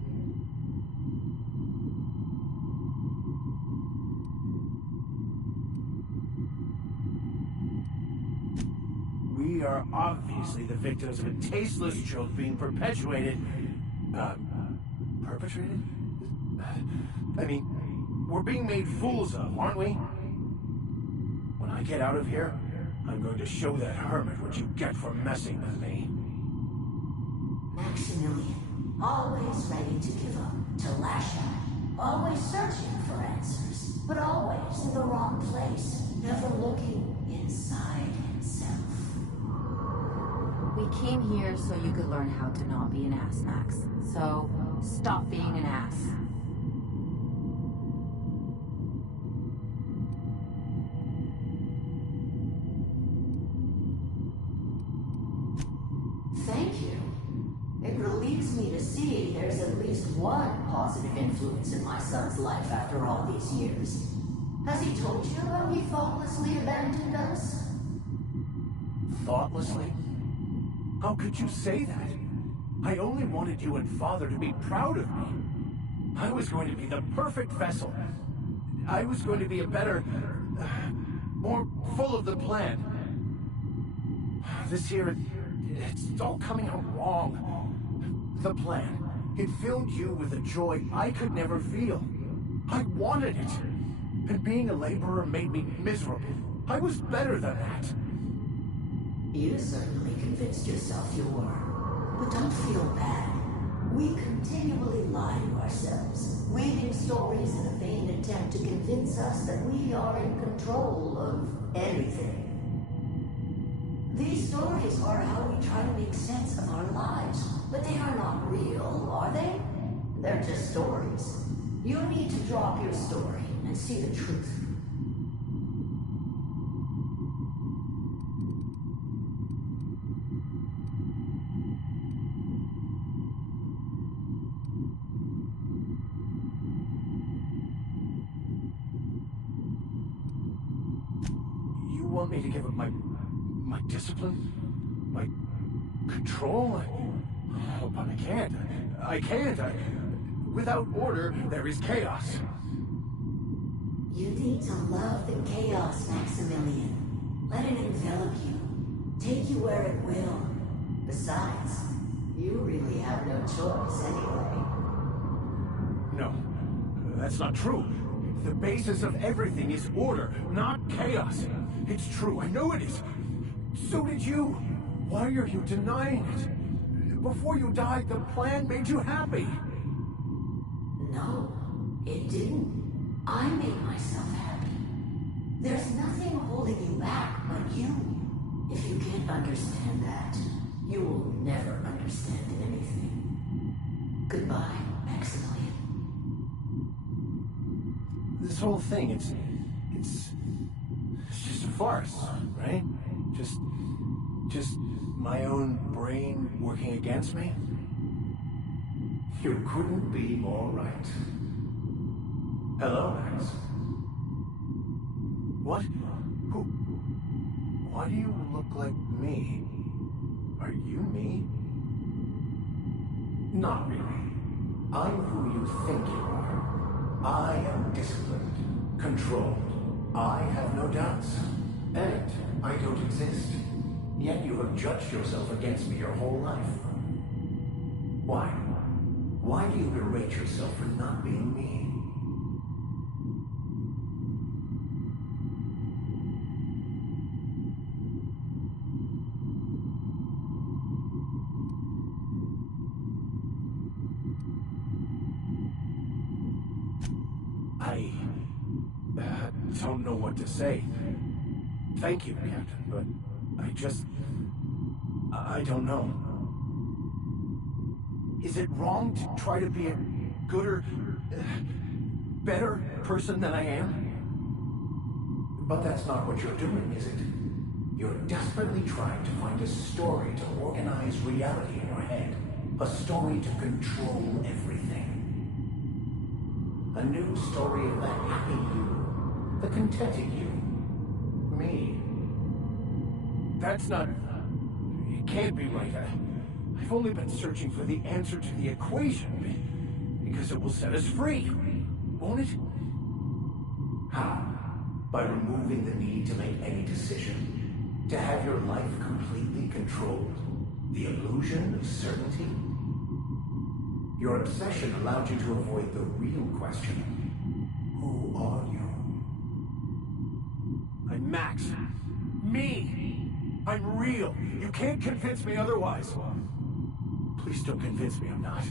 We are obviously the victims of a tasteless joke being perpetuated... perpetrated? I mean, we're being made fools of, aren't we? When I get out of here, I'm going to show that hermit what you get for messing with me. Maximilian, always ready to give up, to lash out. Always searching for answers, but always in the wrong place, never looking inside himself. We came here so you could learn how to not be an ass, Max. So, stop being an ass. Thank you. It relieves me to see there's at least one positive influence in my son's life after all these years. Has he told you how he thoughtlessly abandoned us? Thoughtlessly? How could you say that? I only wanted you and Father to be proud of me. I was going to be the perfect vessel. I was going to be a better... more full of the plan. This here, it's all coming out wrong. The plan, it filled you with a joy I could never feel. I wanted it. And being a laborer made me miserable. I was better than that. You certainly convinced yourself you were. But don't feel bad. We continually lie to ourselves, weaving stories in a vain attempt to convince us that we are in control of anything. These stories are how we try to make sense of our lives, but they are not real, are they? They're just stories. You need to drop your story and see the truth. You want me to give up my discipline? My control? Oh, but I can't. I can't. Without order, there is chaos. You need to love the chaos, Maximilian. Let it envelop you. Take you where it will. Besides, you really have no choice anyway. No, that's not true. The basis of everything is order, not chaos. It's true, I know it is. So did you. Why are you denying it? Before you died, the plan made you happy. No, it didn't. I made myself happy. There's nothing holding you back but you. If you can't understand that, you will never understand anything. Goodbye, Maximilian. This whole thing, it's just a farce, right? Just my own brain working against me? You couldn't be more right. Hello, Max. What? Who? Why do you look like me? Are you me? Not really. I'm who you think you are. I am disciplined, controlled. I have no doubts. And I don't exist. Yet you have judged yourself against me your whole life. Why? Why do you berate yourself for not being me? I don't know what to say. Thank you, Captain, but I don't know. Is it wrong to try to be a gooder, better person than I am? But that's not what you're doing, is it? You're desperately trying to find a story to organize reality in your head. A story to control everything. A new story of the happy you, the contented you. Me. That's not... It can't be right. I've only been searching for the answer to the equation, because it will set us free, won't it? How? By removing the need to make any decision, to have your life completely controlled, the illusion of certainty. Your obsession allowed you to avoid the real question. Who are you? I'm Max. Me! I'm real. You can't convince me otherwise. Please don't convince me I'm not.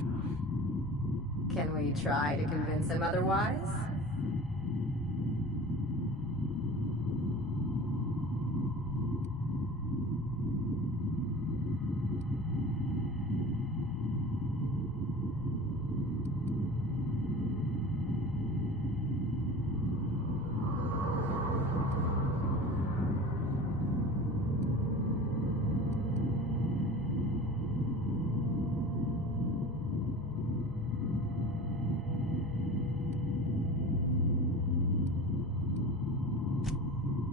Can we try to convince him otherwise?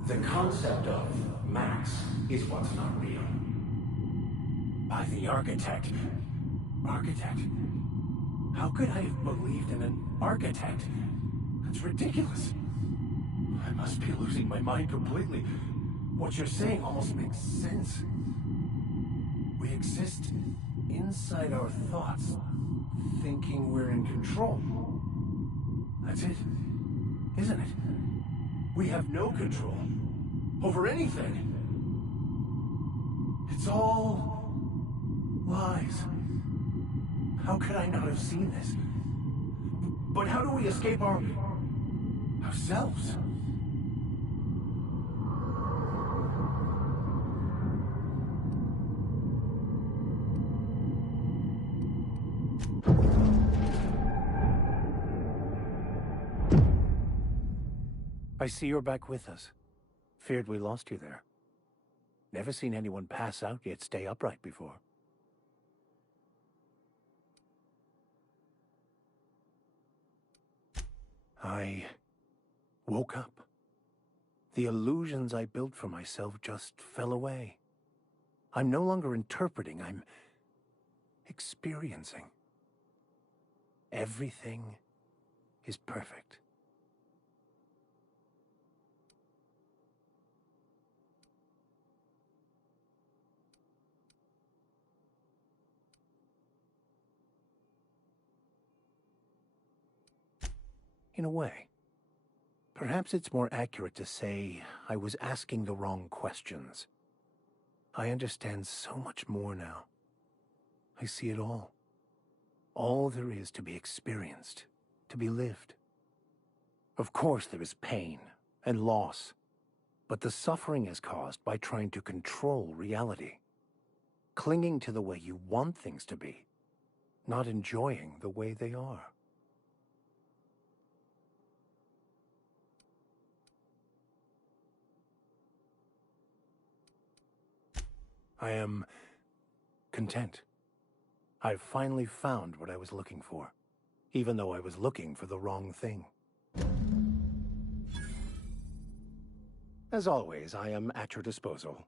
The concept of Max is what's not real. By the architect. Architect? How could I have believed in an architect? That's ridiculous. I must be losing my mind completely. What you're saying almost makes sense. We exist inside our thoughts, thinking we're in control. That's it, isn't it? We have no control over anything. It's all lies. How could I not have seen this? But how do we escape ourselves? I see you're back with us. Feared we lost you there. Never seen anyone pass out yet stay upright before. I woke up. The illusions I built for myself just fell away. I'm no longer interpreting, I'm experiencing. Everything is perfect. In a way. Perhaps it's more accurate to say I was asking the wrong questions. I understand so much more now. I see it all. All there is to be experienced, to be lived. Of course there is pain and loss, but the suffering is caused by trying to control reality. Clinging to the way you want things to be, not enjoying the way they are. I am content. I've finally found what I was looking for, even though I was looking for the wrong thing. As always, I am at your disposal.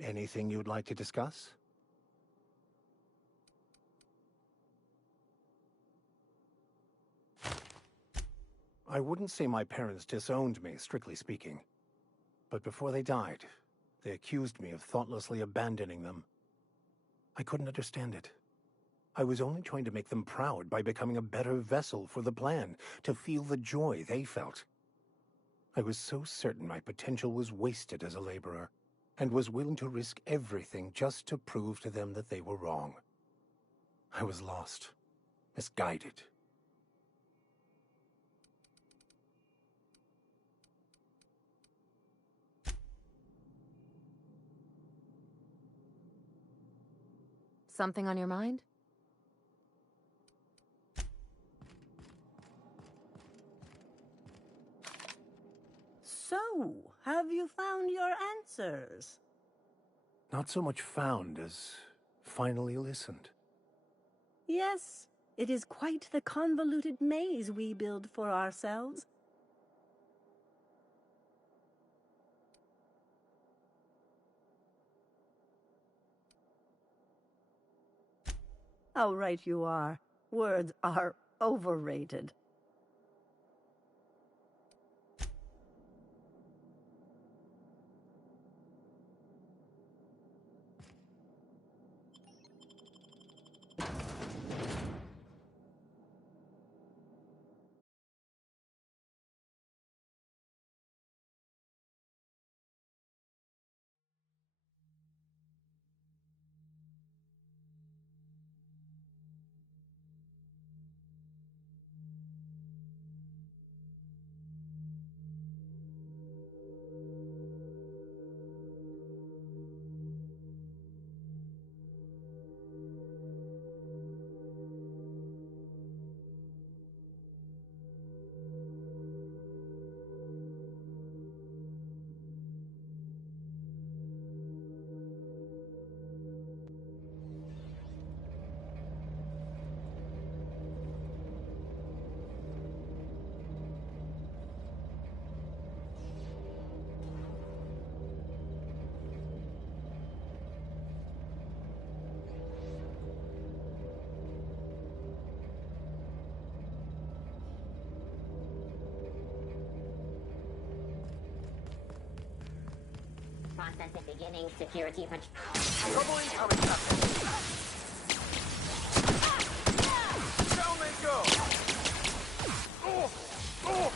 Anything you'd like to discuss? I wouldn't say my parents disowned me, strictly speaking. But before they died, they accused me of thoughtlessly abandoning them. I couldn't understand it. I was only trying to make them proud by becoming a better vessel for the plan, to feel the joy they felt. I was so certain my potential was wasted as a laborer, and was willing to risk everything just to prove to them that they were wrong. I was lost, misguided. Something on your mind? So, have you found your answers? Not so much found as finally listened. Yes, it is quite the convoluted maze we build for ourselves. How right you are. Words are overrated. since the beginning. Security hunch. Trouble incoming, Captain. Down they go. Oh, oh.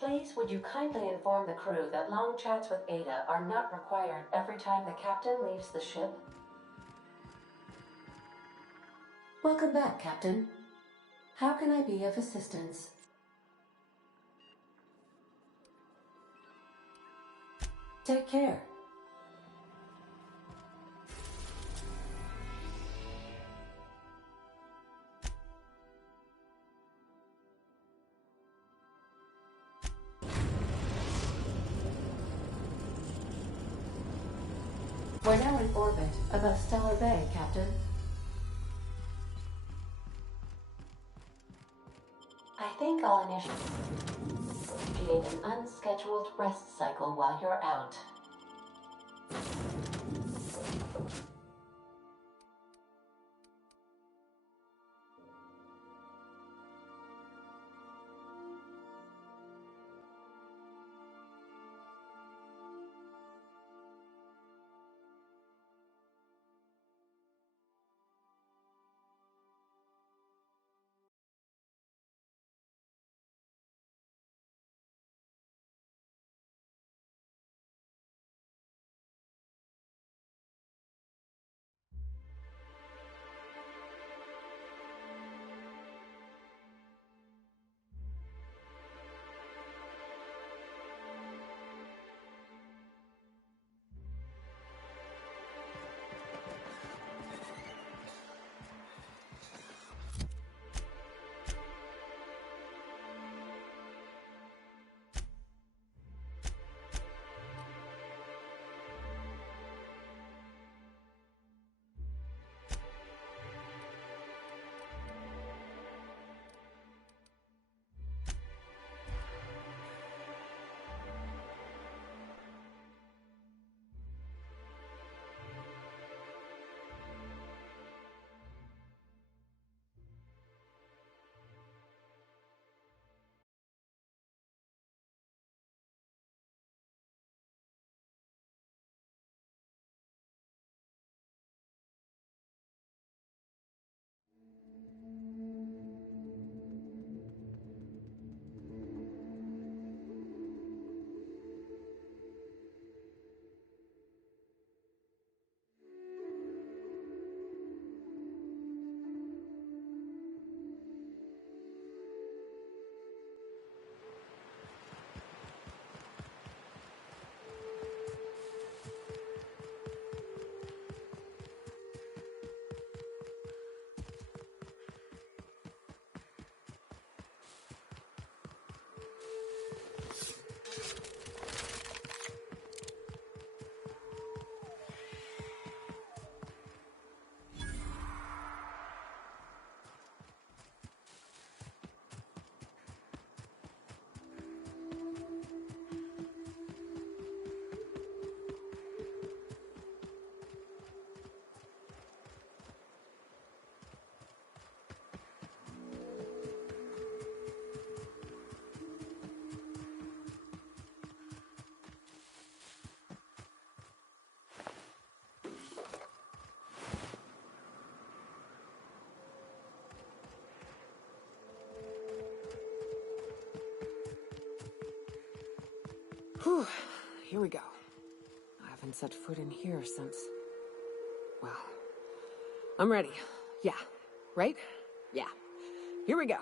Please, would you kindly inform the crew that long chats with Ada are not required every time the captain leaves the ship? Welcome back, Captain. How can I be of assistance? Take care. We're now in orbit above Stellar Bay, Captain. I think I'll initiate an unscheduled rest cycle while you're out. Whew, here we go. I haven't set foot in here since... Well, I'm ready. Yeah, right? Yeah. Here we go.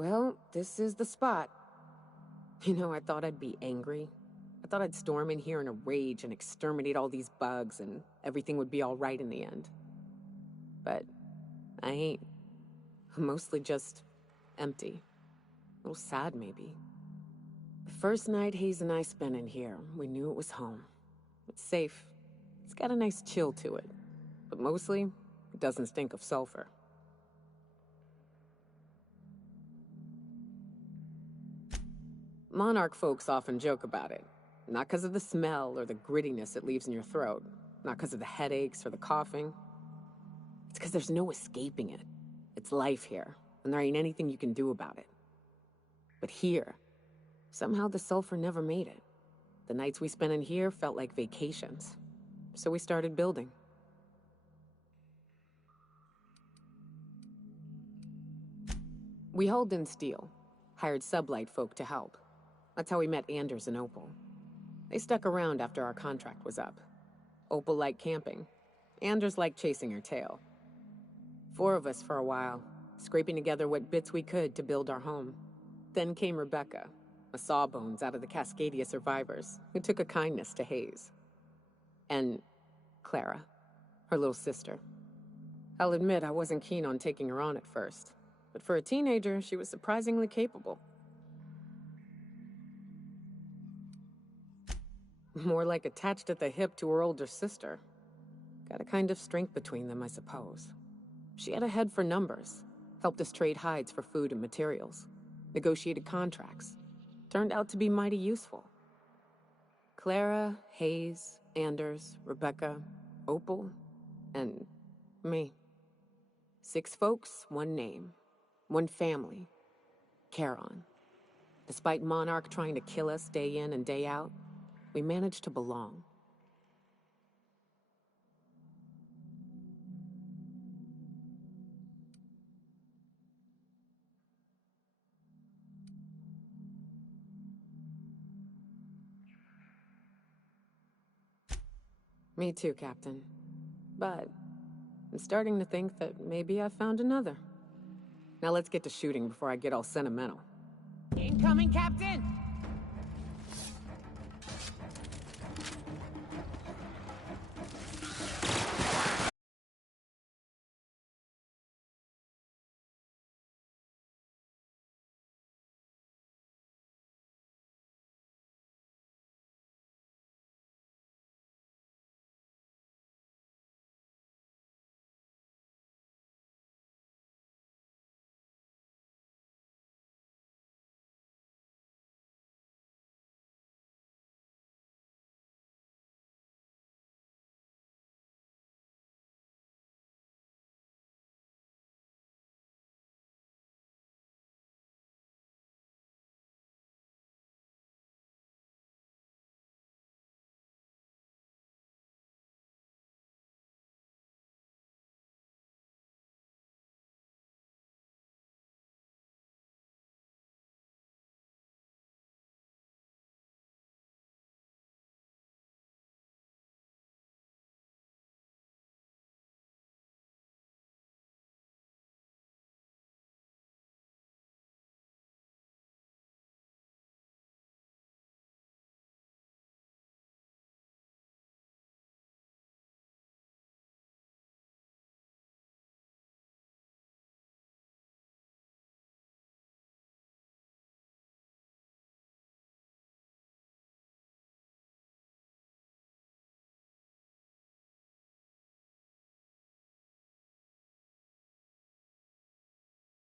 Well, this is the spot. You know, I thought I'd be angry. I thought I'd storm in here in a rage and exterminate all these bugs and everything would be all right in the end. But I ain't. Mostly just empty. A little sad, maybe. The first night Hayes and I spent in here, we knew it was home. It's safe. It's got a nice chill to it. But mostly, it doesn't stink of sulfur. Monarch folks often joke about it. Not because of the smell or the grittiness it leaves in your throat. Not because of the headaches or the coughing. It's because there's no escaping it. It's life here, and there ain't anything you can do about it. But here, somehow the sulfur never made it. The nights we spent in here felt like vacations. So we started building. We hauled in steel, hired sublight folk to help. That's how we met Anders and Opal. They stuck around after our contract was up. Opal liked camping. Anders liked chasing her tail. 4 of us for a while, scraping together what bits we could to build our home. Then came Rebecca, a sawbones out of the Cascadia survivors, who took a kindness to Hayes. And Clara, her little sister. I'll admit I wasn't keen on taking her on at first, but for a teenager, she was surprisingly capable. More like attached at the hip to her older sister. Got a kind of strength between them, I suppose. She had a head for numbers, helped us trade hides for food and materials, negotiated contracts. Turned out to be mighty useful. Clara, Hayes, Anders, Rebecca, Opal, and me. 6 folks, 1 name, 1 family. Charon. Despite Monarch trying to kill us day in and day out, we managed to belong. Me too, Captain. But I'm starting to think that maybe I found another. Now let's get to shooting before I get all sentimental. Incoming, Captain!